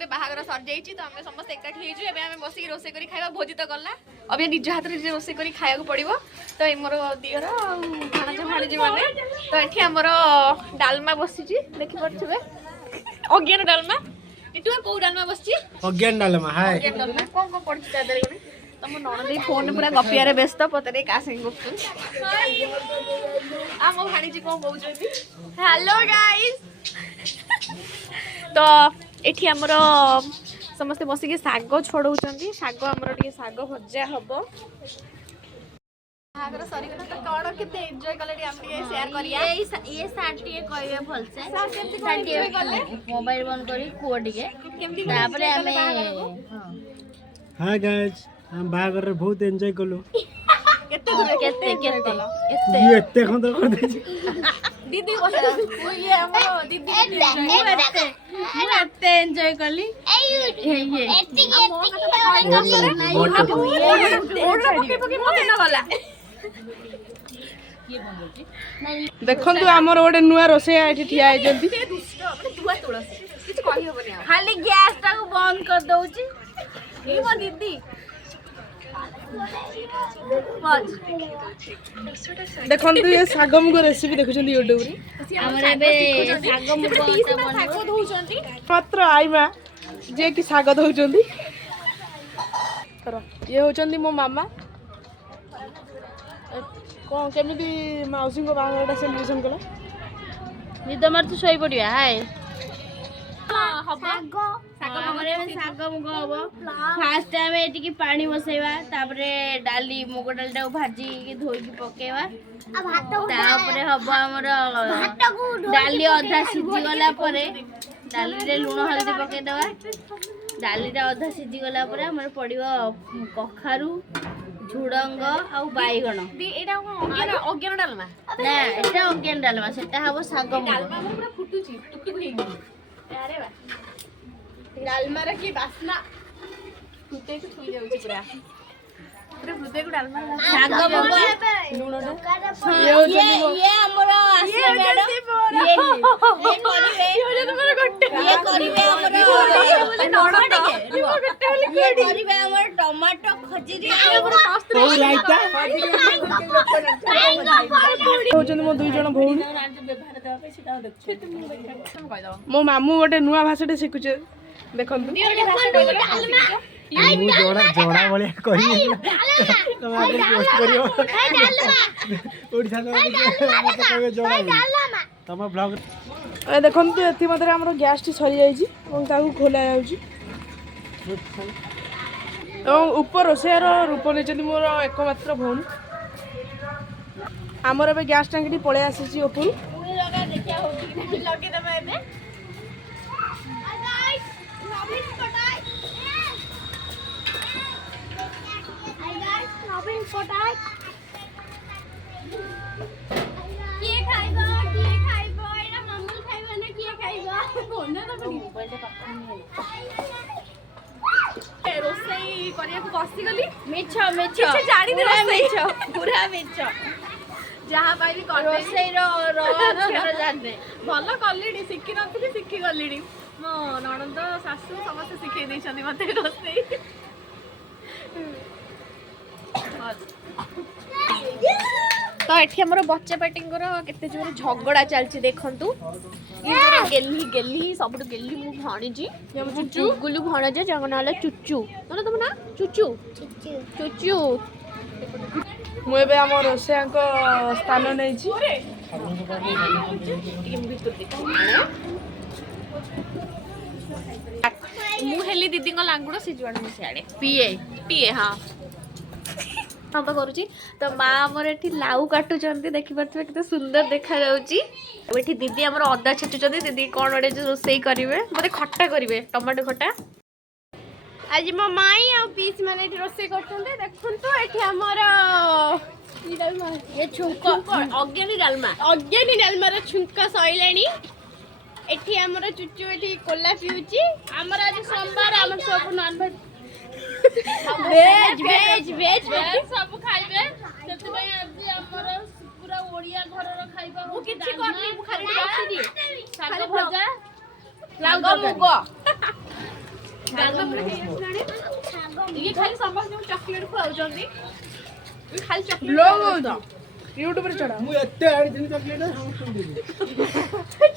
ଏବେ ବାହାଘର ସରିଯାଇଛି ତ ଆମେ ସମସ୍ତେ ଏକାଠି ହେଇଛୁ। ଏବେ ଆମେ ବସିକି ରୋଷେଇ କରି ଖାଇବା। ଭୋଜି ତ ଗଲା, ଏବେ ନିଜ ହାତରେ ନିଜେ ରୋଷେଇ କରି ଖାଇବାକୁ ପଡ଼ିବ। ତ ଏ ମୋର ଦିଅର ଭାଣିଜୀ ମାନେ। ତ ଏଠି ଆମର ଡାଲମା ବସିଛି, ଦେଖିପାରୁଥିବେ ଅଜ୍ଞାନ ଡାଲମା। ଏଠୁ କୋଉ ଡାଲମା ବସିଛି? ଅଜ୍ଞାନ ଡାଲମା। ହାଏ ଅଜ୍ଞାନ ଡାଲମା କଣ କଣ ପଡିଛି ତା ଦେହରେ କଣ? ତମ ନଣଦେଇ ଫୋନ ପୁରା ଗପିବାରେ ବ୍ୟସ୍ତ, ପତରେ କାହା ସାଙ୍ଗେ ଗପୁଛନ୍ତି। ଆମ ଭାଣିଜୀ କଣ କହୁଛନ୍ତି? Hello guys. ତ ଏଠି ଆମର ସମସ୍ତେ ବସିକି ଶାଗ ଛଡଉଛନ୍ତି। ଶାଗ ଆମର ଟିକେ ଶାଗ ଭଜା ହବ। ବାହାଘର ସରିଗଲା ତ କଣ କେତେ ଏନ୍ଜୟ କଲେ ଟିକେ ଆମେ ଟିକେ ସେୟାର କରିବା। ଇଏ ସାର୍ ଟିକେ କହିବେ ଭଲସେ। ସାର୍ କେମିତି କଣ ଏନ୍ଜୟ କଲେ? ମୋବାଇଲ ବନ୍ଦ କରି କୁହ ଟିକେ। କେମିତି ତାପରେ ଆମେ ହାଏ ଗାଇସ୍, ଆମେ ବାହାଘରରେ ବହୁତ ଏନ୍ଜୟ କଲୁ। କେତେ ଦୂର କେତେ କେତେ ଏତେ ଖଣ୍ଡ କରିଦେଇଛି। ଦିଦି ଇଏ ଆମର ଦିଦି ମୁଁ ଏତେ ଏନ୍ଜୟ କଲି। ଦେଖନ୍ତୁ ଆମର ଗୋଟେ ନୂଆ ରୋଷେଇଆ ଏଠି ଠିଆ ହେଇଛନ୍ତି। ଖାଲି ଗ୍ୟାସ ଟାକୁ ବନ୍ଦ କରିଦଉଛି। ମୋ ଦିଦି ଦେଖନ୍ତୁ ଏ ଶାଗ ମୁଗ ରେସିପି ଦେଖୁଛନ୍ତି ୟୁଟ୍ୟୁବରେ। ଆମର ଏବେ ଶାଗ ମୁଗ ଶାଗ ଧଉଛନ୍ତି। ମାତ୍ର ଆଇମା ଯିଏ କି ଶାଗ ଦଉଛନ୍ତି। ଇଏ ହଉଛନ୍ତି ମୋ ମାମା। କଣ କେମିତି ମାଉସୀଙ୍କ ବାହାଘରଟା ସେଲିବ୍ରେସନ କଲା? ନିଦ ମାରୁଛୁ ଶୋଇପଡିବା। ହାଏ ଆମର ଶାଗ ମୁଗ ହବ। ଫାଷ୍ଟ ଆମେ ଏଠିକି ପାଣି ବସେଇବା, ତାପରେ ଡାଲି ମୁଗ ଡାଲିଟାକୁ ଭାଜିକି ଧୋଇକି ପକେଇବା। ତାପରେ ହବ ଆମର ଡାଲି ଅଧା ସିଝିଗଲା ପରେ ଡାଲିରେ ଲୁଣ ହଳଦୀ ପକେଇଦବା। ଡାଲିଟା ଅଧା ସିଝିଗଲା ପରେ ଆମର ପଡିବ କଖାରୁ, ଝୁଡଙ୍ଗ ଆଉ ବାଇଗଣ। ଏଇଟା ଅଜ୍ଞାନ ଡାଲମା ନା ଏଟା ଅଜ୍ଞାନ ଡାଲମା, ସେଟା ହବ ଶାଗ ମୁଗ। ପୁରା ଫୁଟୁଛି ଟୁକି ହେଇକି। ଆରେ ବା, ଡାଲମାର କି ବାସ୍ନା ହୃଦୟକୁ ଛୁଇଁ ଯାଉଛି ପୁରା। ପୁରା ହୃଦୟକୁ ଡାଲମା ଶାଗ ମୁଗ ଇଏ ଆମର ଆସିବେ ମ୍ୟାଡମ। ଇଏ କରିବେ ଆମର ଟମାଟୋ ଖଜିରି ହଉଛନ୍ତି ମୋ 2 ଜଣ ଭଉଣୀ। ମୋ ମାମୁଁ ଗୋଟେ ନୂଆ ଭାଷାଟେ ଶିଖୁଛେ, ଦେଖନ୍ତୁ। ମୁଁ ଜଣା ଭଳିଆ କହିବି ତମେ ଆଗରୁ ପୋଷ୍ଟ କରିବ ଓଡ଼ିଶା ମତେ କହିବେ ଜଣା ତମ ବ୍ଲଗ। ଦେଖନ୍ତୁ ଏଥିମଧ୍ୟରେ ଆମର ଗ୍ୟାସଟି ସରିଯାଇଛି ଏବଂ ତାକୁ ଖୋଲା ଯାଉଛି। ଏବଂ ଉପର ରୋଷେଇଆର ରୂପ ନେଇଛନ୍ତି ମୋର ଏକମାତ୍ର ଭଉଣୀ। ଆମର ଏବେ ଗ୍ୟାସ୍ ଟାଙ୍କିଟି ପଳେଇ ଆସିଛି ଉପରୁ। ଲଗେଇଦବା ଏବେ। ରୋଷେଇ କରିବାକୁ ବସିଗଲି। ମିଛ ଜାଣିନି ରୋଷେଇ ପୁରା ମିଛ। ଯାହା ପାଇଲି ରୋଷେଇର ଜାଣିନି। ଭଲ କଲିଣି, ଶିଖିନଥିଲି ଶିଖିଗଲିଣି। ମୋ ନଣନ୍ଦ ଶାଶୁ ସମସ୍ତେ ଶିଖେଇ ଦେଇଛନ୍ତି ମତେ ରୋଷେଇ। ତ ଏଠି ଆମର ବଚ୍ଚା ପାଟିଙ୍କର କେତେ ଜୋରେ ଝଗଡା ଚାଲିଛି ଦେଖନ୍ତୁ। ଗେଲି ସବୁଠୁ ଗେଲି ମୁଁ ଭଣିଛି ଚୁଗୁଲୁ ଭଣଜା, ଯାଙ୍କ ନାଁ ହେଲା ଚୁଚୁ। ମାନେ ତମ ନାଁ ଚୁଚୁ? ଚୁଚୁ। ମୁଁ ଏବେ ଆମ ରୋଷେଇଆଙ୍କ ସ୍ଥାନ ନେଇଛି। ମୁଁ ହେଲି ଦିଦିଙ୍କ ଲାଙ୍ଗୁଡ, ସେ ଯୁଆଡେ ମୁଁ ସିଆଡେ ପିଏ। ହଁ ତ କରୁଛି। ତ ମା ଆମର ଏଠି ଲାଉ କାଟୁଛନ୍ତି, ଦେଖିପାରୁଥିବେ କେତେ ସୁନ୍ଦର ଦେଖାଯାଉଛି। ଏଠି ଦିଦି ଆମର ଅଦା ଛେଚୁଛନ୍ତି। ଦିଦି କଣ ଗୋଟେ ରୋଷେଇ କରିବେ, ବୋଧେ ଖଟା କରିବେ, ଟମାଟୋ ଖଟା। ଆଜି ମୋ ମାଇଁ ଆଉ ପିଇସି ମାନେ ଏଠି ରୋଷେଇ କରୁଛନ୍ତି। ଦେଖନ୍ତୁ ଏଠି ଆମର ଅଜ୍ଞାନୀ ଡାଲମାର ଛୁଙ୍କ ସଇଲାଣି। ଏଠି ଆମର ଚୁଚୁ ଏଠି କୋଲା ପିଉଛି। ଆମର ଆଜି ସୋମବାର, ଆମର ସବୁ ନନଭେଜ ଭେଜ ସବୁ ଖାଇବେ। ସେଥିପାଇଁ ଆଜି ଆମର ପୁରା ଓଡ଼ିଆ ଘରର ଖାଇବା। ମୁଁ କିଛି କରିନି, ମୁଁ ଖାଲି ବସିଛି। ଶାଗ ଭଜା, ଶାଗ ମୁଗ ଡାଲମା ପୁରା ହେଇ ଆସିଲାଣି। ଇଏ ଖାଲି ସମସ୍ତଙ୍କୁ ଚକୋଲେଟ୍ ଖୁଆଉଛନ୍ତି। ଇଏ ଖାଲି ଚକୋଲେଟ୍ ବ୍ଲଗ୍ ହଉଛି ୟୁଟ୍ୟୁବରେ ଚଢା। ମୁଁ ଏତେ ଆଣିଥିଲି ଚକୋଲେଟ୍ ସମସ୍ତଙ୍କୁ ଦେବି।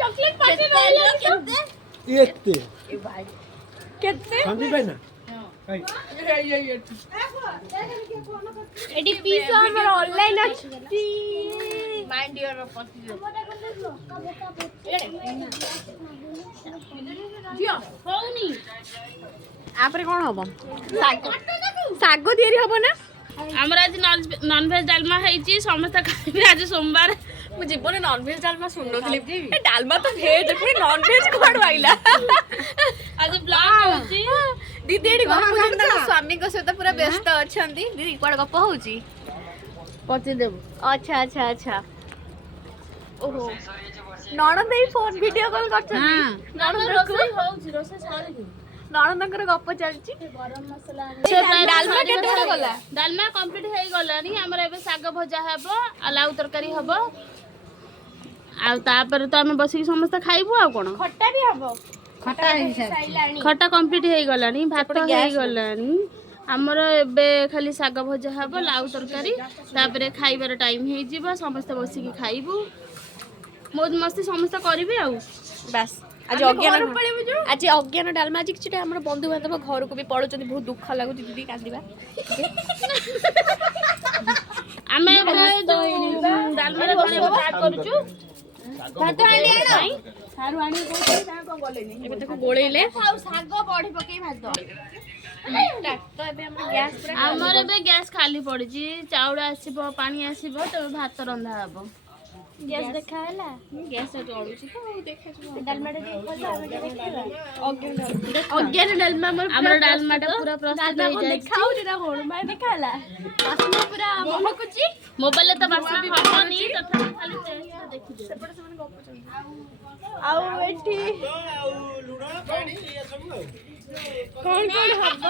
ଚକୋଲେଟ୍ ପାଟି ରହିଲା ଏତେ କେତେ ସନ୍ଦୀପ ଭାଇ ନା ଭାଇ ଏଠି ପିସ୍ ଆମର ଅନଲାଇନ୍ ଅଛି। ମାଇଣ୍ଡ ୟୁର ହଉନି। ଆପରେ କ'ଣ ହବ? ଶାଗ ତିଆରି ହବ ନା? ଆମର ଆଜି ନନଭେଜ ଡାଲମା ହେଇଛି, ସମସ୍ତେ ଖାଇବେ। ଆଜି ସୋମବାର। ମୁଁ ଜୀବନରେ ନନଭେଜ ଡାଲମା ଶୁଣୁନଥିଲି। ଏ ଡାଲମା ତ ଭେଜ, ପୁଣି ନନଭେଜ କୁଆଡୁ ଆଇଲା? ଆଜି ବ୍ଲଗ ହଉଛି। ଦିଦି ଏଠି ଗପୁଛନ୍ତି, ତାଙ୍କ ସ୍ୱାମୀଙ୍କ ସହିତ ପୁରା ବ୍ୟସ୍ତ ଅଛନ୍ତି। ଦିଦି କୁଆଡେ ଗପ ହଉଛି? ପଚିଦେବୁ। ଆଚ୍ଛା ଆଚ୍ଛା ଆଚ୍ଛା। ଓହୋ, ନଣନ୍ଦ ଏଇ ଫୋନ ଭିଡିଓ କଲ୍ କରୁଛନ୍ତି। ନଣନ୍ଦଙ୍କର ଗପ ଚାଲିଛି। ଡାଲମା କେତେବେଳେ ଗଲା? ଡାଲମା କମ୍ପ୍ଲିଟ ହେଇଗଲାଣି। ଆମର ଏବେ ଶାଗ ଭଜା ହେବ, ଆଉ ଲାଉ ତରକାରୀ ହବ, ଆଉ ତାପରେ ତ ଆମେ ବସିକି ସମସ୍ତେ ଖାଇବୁ। ଆଉ କ'ଣ? ଖଟା ବି ହବ। ଖଟା କମ୍ପ୍ଲିଟ ହେଇଗଲାଣି, ଭାତ ହେଇଗଲାଣି। ଆମର ଏବେ ଖାଲି ଶାଗ ଭଜା ହବ, ଲାଉ ତରକାରୀ, ତାପରେ ଖାଇବାର ଟାଇମ୍ ହେଇଯିବ। ସମସ୍ତେ ବସିକି ଖାଇବୁ, ବହୁତ ମସ୍ତି ସମସ୍ତେ କରିବେ। ଆଉ ବାସ୍ ଆଜି ଅଜ୍ଞାନ ଡାଲମା। ଆଜି କିଛିଟା ଆମର ବନ୍ଧୁବାନ୍ଧବ ଘରକୁ ବି ପଳଉଛନ୍ତି। ବହୁତ ଦୁଃଖ ଲାଗୁଛି ଦିଦି, କାନ୍ଦିବା। ଆମେ ଏବେ ଯୋଉ ଡାଲମାରେ ବନେଇବାକୁ ଷ୍ଟାର୍ଟ କରୁଛୁ। ଏବେ ତାକୁ ଗୋଳେଇଲେ ଶାଗ ବଢି ପକେଇ ଭାତ। ତ ଏବେ ଆମର ଗ୍ୟାସ୍ ପୁରା ଆମର ଏବେ ଗ୍ୟାସ୍ ଖାଲି ପଡିଛି। ଚାଉଳ ଆସିବ, ପାଣି ଆସିବ, ତେବେ ଭାତ ରନ୍ଧା ହବ। ଗ୍ୟାସ୍ ଦେଖା ହେଲା। ଗ୍ୟାସ୍ ଜଳୁଛି ତ ଦେଖାଯିବ। ଅଜ୍ଞାନ ଡାଲମା ଆମର ଡାଲମାଟା ପୁରା ପ୍ରସ୍ତୁତ ହେଇଯାଇଛି। ପୁରା ମହକୁଛି। ମୋବାଇଲରେ ତ ବାସ୍ନା ହବନି, ତଥାପି ଖାଲି ଟେଷ୍ଟ ଦେଖିଦେବେ। ଆଉ ଏଠି ଲୁଣ ପାଣି ଏସବୁ ଆଉ କ'ଣ ହବ?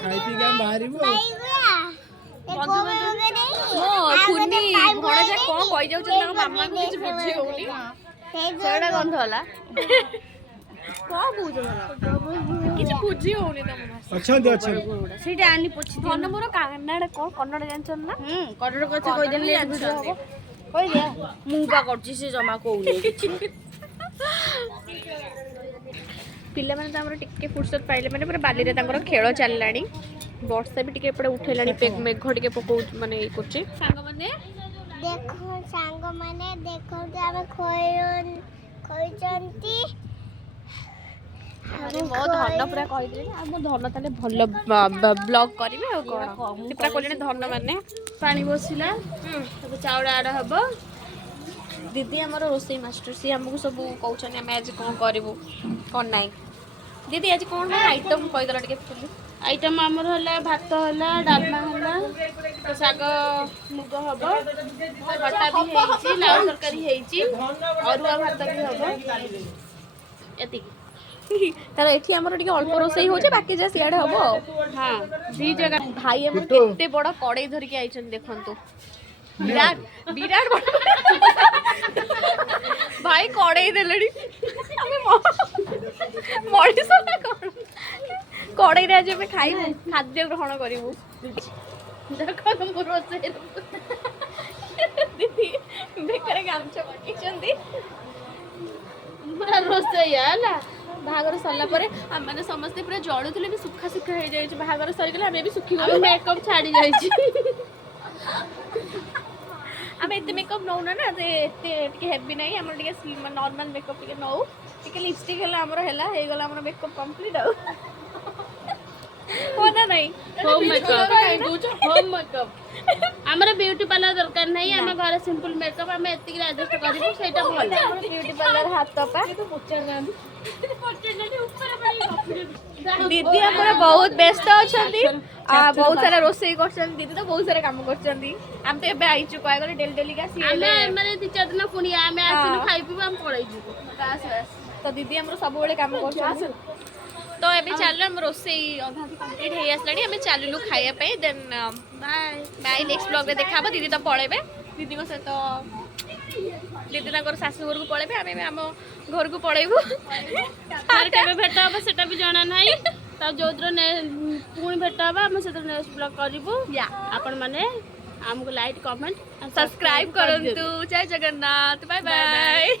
ଖାଇ ପିଇକି ଆମେ ବାହାରିବୁ ଆଉ କୁନି ଭଣଜା କ'ଣ କହିଯାଉଛନ୍ତି ତାଙ୍କ ମାମାଙ୍କୁ କିଛି ବୁଝି ହଉନି। ସେଇଟା ଗନ୍ଧ ହେଲା। କ'ଣ କହୁଛ? କିଛି ବୁଝି ହଉନି ତମ ଭାଷା। ଅଛନ୍ତି ସେଇଟା ଆଣି ପୋଛି ଧନ ମୋର କାନାଡା କ'ଣ କନ୍ନଡ଼ ଜାଣିଛନ୍ତି ନା? କଡ଼ର କଥା କହିଦେଲେ କହିଦିଆ। ମୁଁ ବା କରୁଛି, ସେ ଜମା କହୁନି। ପିଲାମାନେ ତ ଆମର ଟିକେ ଫୁର୍ସତ ପାଇଲେ ମାନେ ପୁରା ବାଲିରେ ତାଙ୍କର ଖେଳ ଚାଲିଲାଣି। ବର୍ଷା ବି ଟିକେ ଏପଟେ ଉଠେଇଲାଣି, ମେଘ ଟିକେ ପକଉଛି, ମାନେ ଇଏ କରୁଛି। ସାଙ୍ଗମାନେ ଦେଖନ୍ତୁ ଆମେ ଖୋଇଛନ୍ତି। ମୋ ଧନ ପୁରା କହିଦେଲି। ଆଉ ମୋ ଧନ ତାହେଲେ ଭଲ ବ୍ଲଗ୍ କରିବେ। ଆଉ କ'ଣ ସେ ପୁରା କହିଲେଣି ଧନ ମାନେ। ପାଣି ବସିଲା, ତାପରେ ଚାଉଳ ଆଡ଼ ହବ। ଦିଦି ଆମର ରୋଷେଇ ମାଷ୍ଟର, ସିଏ ଆମକୁ ସବୁ କହୁଛନ୍ତି ଆମେ ଆଜି କ'ଣ କରିବୁ କ'ଣ ନାହିଁ। ଦିଦି ଆଜି କ'ଣ ଆଇଟମ୍ କହିଦେଲ ଟିକେ ଫୁଲି। ଆଇଟମ୍ ଆମର ହେଲା ଭାତ ହେଲା, ଡାଲମା ହେଲା, ଶାଗ ମୁଗ ହବ, ଖଟା ବି ହେଇଛି, ଲାଉ ତରକାରୀ ହେଇଛି, ଅରୁଆ ଭାତ ବି ହବ। ଏତିକି। ତାର ଏଠି ଆମର ଟିକେ ଅଳ୍ପ ରୋଷେଇ ହଉଛି, ବାକି ଯାହା ସିଆଡେ ହବ ଆଉ। ହଁ, ଦି ଜାଗା। ଭାଇ ଆମର କେତେ ବଡ କଡେଇ ଧରିକି ଆଇଛନ୍ତି ଦେଖନ୍ତୁ। ବିରାଟ ବଡ ଭାଇ କଡେଇ ଦେଲେଣି। ଆମେ ମଣିଷ ନା କ'ଣ? କଡେଇରେ ଆଜି ଆମେ ଖାଇବୁ, ଖାଦ୍ୟ ଗ୍ରହଣ କରିବୁ। ଦେଖନ୍ତୁ ମୁଁ ରୋଷେଇ ଦିଦି ବେକରେ ଗାମୁଛା ପକେଇଛନ୍ତି। ପୁରା ରୋଷେଇଆ ହେଲା। ବାହାଘର ସରିଲା ପରେ ଆମେ ସମସ୍ତେ ପୁରା ଜଳୁଥିଲେ ବି ସୁଖା ହେଇଯାଇଛି। ବାହାଘର ସରିଗଲେ ଆମେ ବି ଶୁଖିଗଲୁ। ମେକଅପ୍ ଛାଡ଼ି ଯାଇଛି। ଆମେ ଏତେ ମେକଅପ୍ ନଉନା ନା, ଯେ ଏତେ ଟିକେ ହେଭି ନାହିଁ। ଆମର ଟିକେ ନର୍ମାଲ ମେକଅପ୍ ଟିକେ ନଉ। ଟିକେ ଲିପଷ୍ଟିକ୍ ହେଲା ଆମର ହେଇଗଲା ଆମର ମେକଅପ୍ କମ୍ପ୍ଲିଟ୍। ଆଉ ହଁ ନା ନାଇଁ? Home makeup. ଆମର ବିୟୁଟି ପାର୍ଲର ଦରକାର ନାହିଁ। ଆମେ ଘରେ ସିମ୍ପଲ ମେକଅପ୍ ଆମେ ଏତିକି ଆଡଜଷ୍ଟ କରିବୁ, ସେଇଟା ଭଲ। ବିୟୁଟି ପାର୍ଲର ହାତ ପା। ଦିଦି ଆମର ବହୁତ ବ୍ୟସ୍ତ ଅଛନ୍ତି, ବହୁତ ସାରା ରୋଷେଇ କରୁଛନ୍ତି। ଦିଦି ତ ବହୁତ ସାରା କାମ କରୁଛନ୍ତି। ଆମେ ତ ଏବେ ଆଇଛୁ କହିବାକୁ ଗଲେ ଡେଲିକା ଆମେ ମାନେ 2-4 ଦିନ ପୁଣି ଆମେ ଆସିଲୁ, ଖାଇ ପିଇବୁ, ଆମେ ପଳେଇ ଯିବୁ। ତ ଦିଦି ଆମର ସବୁବେଳେ କାମ କରୁଛନ୍ତି। तो एबे चालू हम रोसई अधा कंप्लीट हे आसलानी हम चालू खाइया पे then bye bye next blog में देखा दीदी तो पळेबे दीदी को सहित दीदी ताकर शाशु घर को पळेबे आमे हम घर को पळेबू केबे भेट हम सेटा भी जाना नाही त जोद्र ने पुणी भेट हम हम सेटा नेक्स्ट ब्लॉग करिवु या आपण माने हमको लाइक कमेंट सब्सक्राइब करंतु जय जगन्नाथ बाय बाय